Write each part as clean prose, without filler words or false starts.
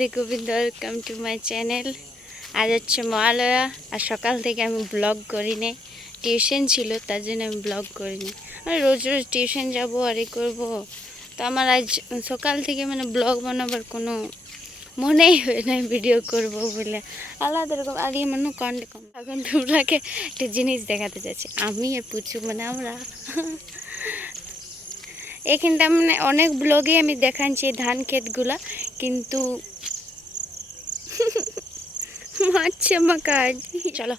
Radhe Govinda, welcome to my channel. আজ হচ্ছে মহালয়া, আর সকাল থেকে আমি ব্লগ করিনি, টিউশন ছিল তার জন্য আমি ব্লগ করিনি। আর রোজ রোজ টিউশন যাব আর এই করবো, তো আমার আজ সকাল থেকে মানে ব্লগ বানাবার কোনো মনেই হয় না, ভিডিও করব বলে আলাদা রকম। আর এই মানে কন্টে কম। এখন তোমরাকে একটা জিনিস দেখাতে চাচ্ছি, আমি আর পুচু মানে আমরা এখানটা মানে অনেক ব্লগে আমি দেখাচ্ছি ধান ক্ষেতগুলা, কিন্তু মারছে আমাকে আজ। চলো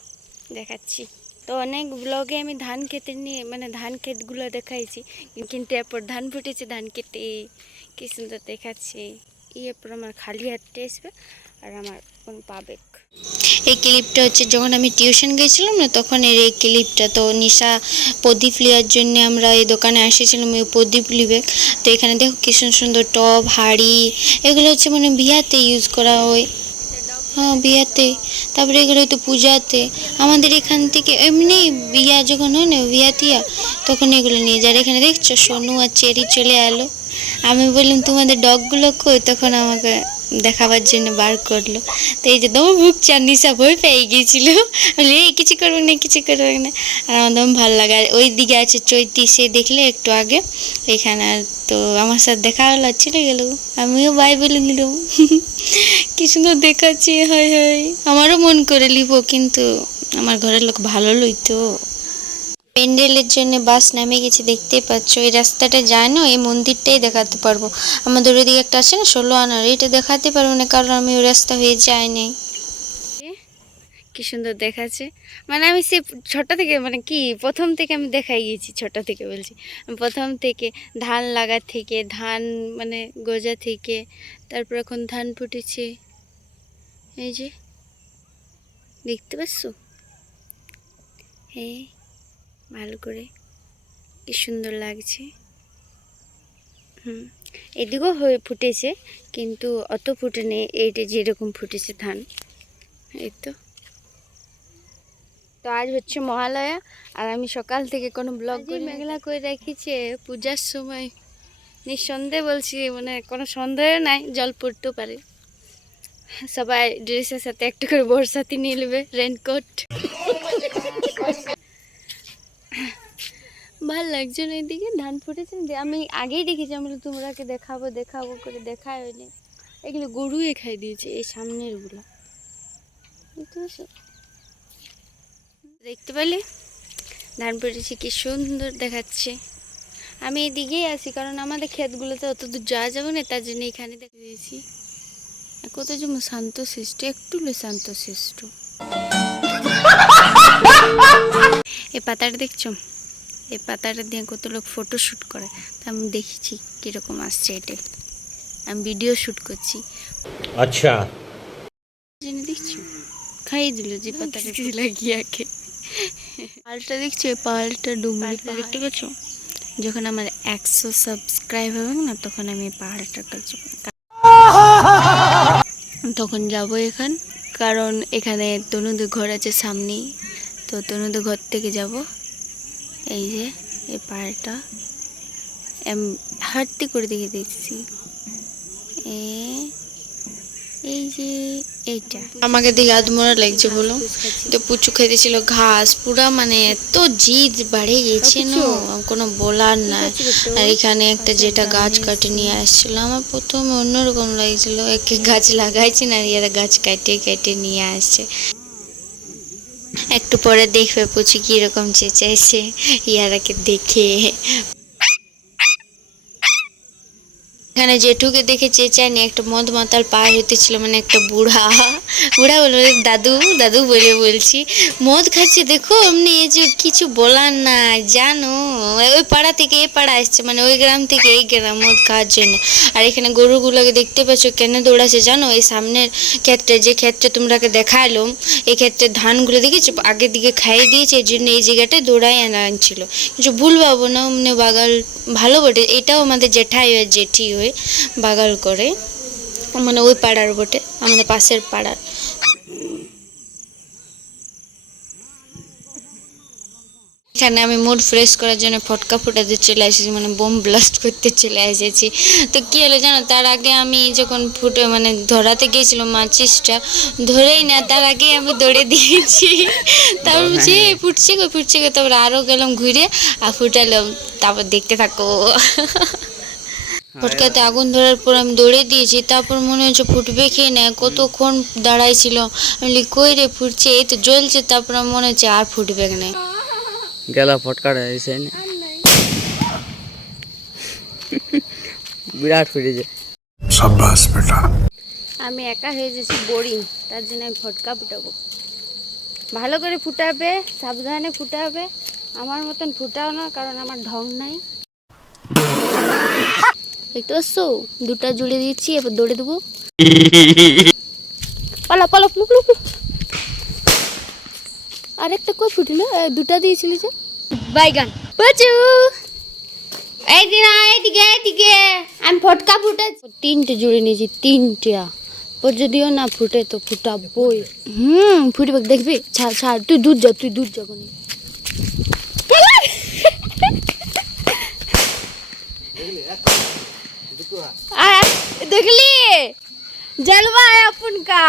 দেখাচ্ছি। তো অনেক ব্লগে আমি ধান ক্ষেতের নিয়ে মানে ধান ক্ষেতগুলো দেখাইছি, কিন্তু এরপর ধান ফুটেছে, ধান কেটে কি সুন্দর দেখাচ্ছে। এরপর আমার খালি হাতে আসবে আর আমার কোন পাবে। এই ক্লিপটা হচ্ছে যখন আমি টিউশন গেছিলাম না, তখন এই ক্লিপটা। তো নিশা প্রদীপ লিয়ার জন্য আমরা এই দোকানে এসেছিলাম, এই প্রদীপ লিবে। তো এখানে দেখো কি সুন্দর টব, হাঁড়ি, এগুলো হচ্ছে মানে বিয়াতে ইউজ করা হয়। হ্যাঁ বিয়াতে, তারপরে এগুলো হয়তো পূজাতে। আমাদের এখান থেকে এমনি বিয়া যখন হয় না, বিয়া টিয়া, তখন এগুলো নিয়ে যায়। এখানে দেখছো সোনু আর চেরি চলে এলো। আমি বললাম তোমাদের ডগগুলো কই, তখন আমাকে দেখাবার জন্য বার করলো। তো এই যে তোমার বুক চার নিশা ভয় পেয়ে গিয়েছিল, বলে এই কিছু করবে না, কিছু করবে না। আর আমার দম ভালো লাগে। আর ওই দিকে আছে চৈতি, সে দেখলে একটু আগে এখানে। আর তো আমার সাথে দেখা হলো, চলে গেল, আমিও বাই বলে নিলাম। কি সুন্দর দেখাচ্ছে, হয় হয়, আমারও মন করে লিব, কিন্তু আমার ঘরের লোক ভালো লইতো। প্যান্ডেলের জন্য বাস নামে গেছে, দেখতেই পাচ্ছ। এই রাস্তাটা যায় না, এই মন্দিরটাই দেখাতে পারবো। আমাদের ওইদিকে একটা আছে না 16 আনার, এটা দেখাতে পারবো না, কারণ আমি ওই রাস্তা হয়ে যাই নাই। কি সুন্দর দেখাচ্ছে, মানে আমি সে ছোট থেকে মানে কি প্রথম থেকে আমি দেখাই গেছি, ছোট থেকে বলছি, প্রথম থেকে ধান লাগা থেকে, ধান মানে গজা থেকে, তারপর এখন ধান ফুটেছে। এই যে দেখতে পাচ্ছ, হ্যাঁ ভালো করে কি সুন্দর লাগছে। এদিকেও হয়ে ফুটেছে, কিন্তু অত ফুটে নেই, এইটা যেরকম ফুটেছে ধান। এই তো আজ হচ্ছে মহালয়া, আর আমি সকাল থেকে কোনো ব্লগ করি। মেঘলা করে রেখেছে পূজার সময়, নিঃসন্দেহে বলছি, মানে কোনো সন্দেহ নাই, জল পড়তেও পারে। সবাই ড্রেসের সাথে একটা করে বর্ষাতি নিয়ে নেবে, রেনকোট। ভাল লাগছে না, এদিকে ধান ফুটেছে, আমি আগেই দেখেছি, আমি তোমরাকে দেখাবো দেখাবো করে দেখাই হয়নি। এগুলো গরুয়ে খাই দিয়েছে, এই সামনের গুলো দেখতে পেলে ধান ফুটেছে, কি সুন্দর দেখাচ্ছে। আমি এদিকেই আছি, কারণ আমাদের ক্ষেতগুলোতে অত দূর যাওয়া যাবে না, তার জন্য এখানে দেখে দিয়েছি। কত যেমন শান্ত শিষ্ট, একটু শান্ত শিষ্ট। এই পাতাটা দেখছো, এই পাতাটা দিয়ে কত লোক ফটো শ্যুট করে, তা আমি দেখেছি কীরকম আসছে। এটা আমি ভিডিও শ্যুট করছি। আচ্ছা জেনে দেখছো, খাইয়ে দিল যে পাতাটা লাগিয়ে আঁকে। পাহাড়টা দেখছো, এই পাহাড়টা ডুমুরিটা দেখতে পাচ্ছ। যখন আমার 100 সাবস্ক্রাইব হবে না, তখন আমি এই পাহাড়টার কাছে তখন যাবো এখান, কারণ এখানে তনুদের ঘর আছে সামনেই। তো তনুদের ঘর থেকে যাব এই যে এই পাহাড়টা হাঁটতে করে দেখে দেখছি। এই যে এইটা আমাকে দেখে আধমরা লাগছে বলো, তো পুচু খেতেছিল ঘাস, পুরা মানে এত জিদ বাড়ে গেছে না, কোনো বলার নাই। আর এখানে একটা যেটা গাছ কাটে নিয়ে আসছিল, আমার প্রথমে অন্যরকম লাগছিল, একে গাছ লাগাইছে না, এরা গাছ কাটে কেটে নিয়ে আসছে। একটু পরে দেখবে পুচু কিরকম চেঁচাইছে ইয়ারাকে দেখে। এখানে জেঠুকে দেখে চেঁচায়নি, একটা মদ মাতাল পার হইতেছিল, মানে একটা বুড়া বুড়া বলবো, দাদু দাদু বলে বলছি, মদ খাচ্ছে দেখো, এমনি এই যে কিছু বলার না, জানো ওই পাড়া থেকে এই পাড়া আসছে, মানে ওই গ্রাম থেকে এই গ্রাম মদ খাওয়ার জন্য। আর এখানে গরুগুলোকে দেখতে পাচ্ছ কেন দৌড়াচ্ছে জানো, এই সামনের ক্ষেত্রে, যে ক্ষেত্রে তোমরাকে দেখাইলাম, এই ক্ষেত্রে ধানগুলো দেখেছো আগের দিকে খাইয়ে দিয়েছে, এই জন্য এই জায়গাটায় দৌড়াই আনছিল। কিছু ভুল পাবো না, মানে বাগাল ভালো বটে, এটাও আমাদের জেঠাই হয়, জেঠি হয়ে বাগাল করে, মানে ওই পাড়ার বটে, আমাদের পাশের পাড়ার। এখানে আমি মুড ফ্রেশ করার জন্য ফটকা ফুটাতে চলে এসেছি, মানে বোম ব্লাস্ট করতে চলে এসেছি। তো কী হলো জানো, তার আগে আমি যখন ফুটে মানে ধরাতে গিয়েছিলাম মাচিসটা, ধরেই না তার আগে আমি দৌড়ে দিয়েছি। তারপর বলছি ফুটছে গো ফুটছে গো, তারপর আরও গেলাম ঘুরে আর ফুটালাম। তারপর দেখতে থাকো। ফটকাতে আগুন ধরার পর আমি দৌড়ে দিয়েছি, তারপর মনে হচ্ছে ফুটবে খেয়ে নেয়, কতক্ষণ দাঁড়াইছিল। আমি বলি কই রে ফুটছে, এই তো জ্বলছে। তারপর মনে হচ্ছে আর ফুটবে না, গেল ফটকাটা এসে বিরাট ফুটেছে। शाबाश बेटा। আমি একা হয়ে যাচ্ছি বোরিং, তার জন্য আমি ফটকা ফুটাবো। ভালো করে ফুটাবে, সাবধানে ফুটাবে, আমার মতন ফুটাও না, কারণ আমার ঢং নাই। দেখতে পাচ্ছ, দুটা জুড়ে দিচ্ছি, এবার দৌড়ে দেবো। পালা পালা ফুলুক ফুলুক। আরেকটা কই ফুটিল, দুটা দিয়েছিলি যে। বাইগান বাচু, এই দিন এইদিকে এইদিকে, আমি ফটকা ফুটাচ্ছি। তিনটে জুড়ে নিয়েছি, তিনটা। ওর যদিও না ফুটে তো ফুটাবই। ফুটবে দেখবি। ছাড় ছাড়, তুই দূর যা, তুই দূর যা। কোনি দেখলি जलवा है अपन का।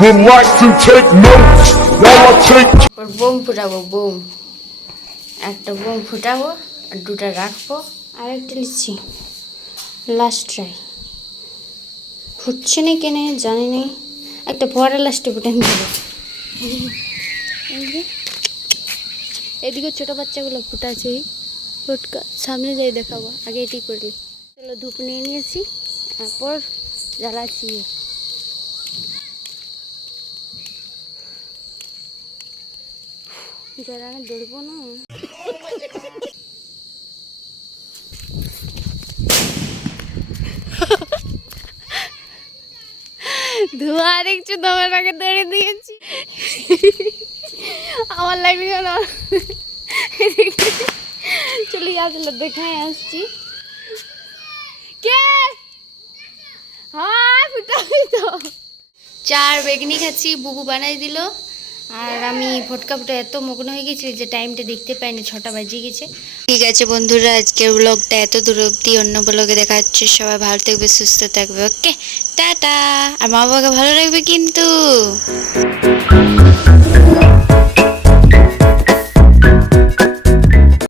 Would like to take notes while I take bomb ফুটাবো, বোম। একটা বোম ফুটাবো আর দুটা রাখবো, আর একটা লিখছি লাস্ট ট্রাই। ফুটছে না কেন জানি না, একটা পরে লাস্টে ফুটে দেবো। এদিকে ছোটো বাচ্চাগুলো ফুটাছে, ফুটকা সামনে যাই দেখাবো, আগে এটি করলি। চলো ধূপ নিয়ে নিয়েছি, তারপর জ্বালাচ্ছি। জ্বালানো ধরবো না। ধোঁয়া দেখছো, তোমার আগে ধরে দিয়েছি। আমার লাগবে যেন চলে আসলো, দেখায় আসছি। কে হ্যাঁ ফুটাবি তো। চার বেগনি খাচ্ছি, বুবু বানাই দিল। আর আমি ফটকা ফুটা এত মগ্ন হয়ে গেছি যে টাইমটা দেখতে পাইনি, 6টা বাজিয়ে গেছে। ঠিক আছে বন্ধুরা, আজকের ব্লগটা এত দূর অবধি, অন্য ব্লগে দেখা হচ্ছে। সবাই ভালো থাকবে, সুস্থ থাকবে, ওকে টাটা। আর মা বাবাকে ভালো রাখবে কিন্তু।